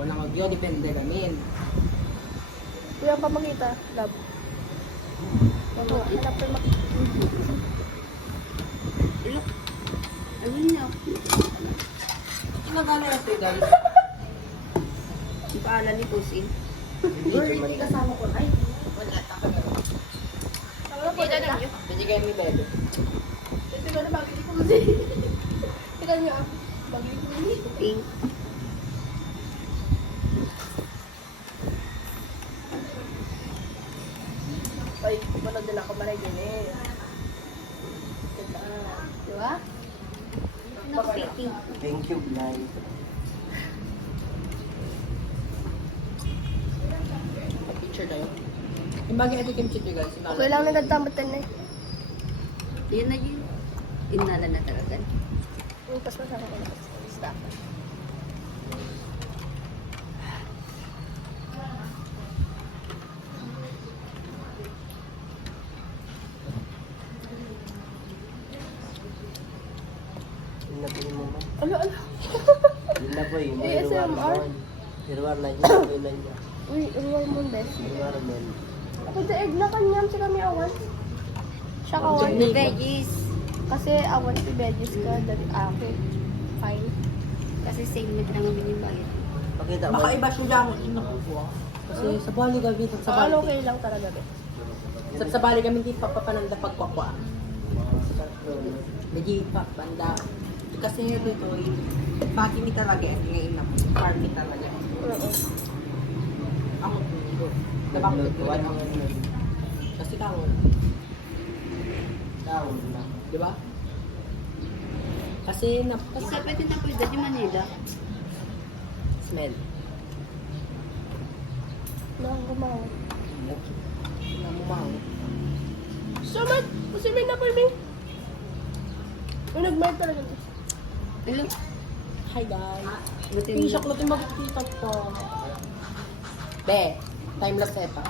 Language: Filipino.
ako na mag-depende namin. Kuya pa makita, love. Ano, hanap ko yung Look. Ayun niya. Nagana na ito guys. Yung paalan ni Pusin. Hindi kasama ko. Ay, wala ka. Kita na niyo. Binigay mo yung bebe. Ito ko na bagay ko kasi. Kita niyo ah. Bagay ko kasi. Pink. Ay, manood din ako maragin eh. Diba? Pink. Thank you, Blay. Picture tayo. Yung bagay ito kimchi to guys. Okay lang nagagtamatan eh. Yun na yun. Inala na talaga. Pas masama ko na. Stop. Yun na po yung mama. Ano, ano? Yun na po yung ASMR? Irwar na yun. Yun na yun. Uy, ruwal mo best. Irwar na yun. Ako sa egg na kanyam si kami awan. Siya kawan. Veggies. Veggies. Kasi awan si veggies ka dari akin. Fine. Kasi same na lang namin yung bayad. Pakita mo. Makaiba siya lang. Yun na po. Kasi sa bali kami. Sa bali. Ano okay lang talaga be. Sa bali kami hindi papapananda pagkwakwa. Naging banda. Kasi dito, pagi mi talaga at ngayon na party talaga. Oo. Ako dito. Dabang dito. Kasi kawon. Kawon na. Di ba? Kasi Kasi pwede na po yung Manila. smell. Nakakumaw. Namumaw. Samat! Kasi may napal may. May nag-mild talaga. Hello. Hi guys. Buti Yung mo. chocolate yung makikita ko. Be, timeless epa.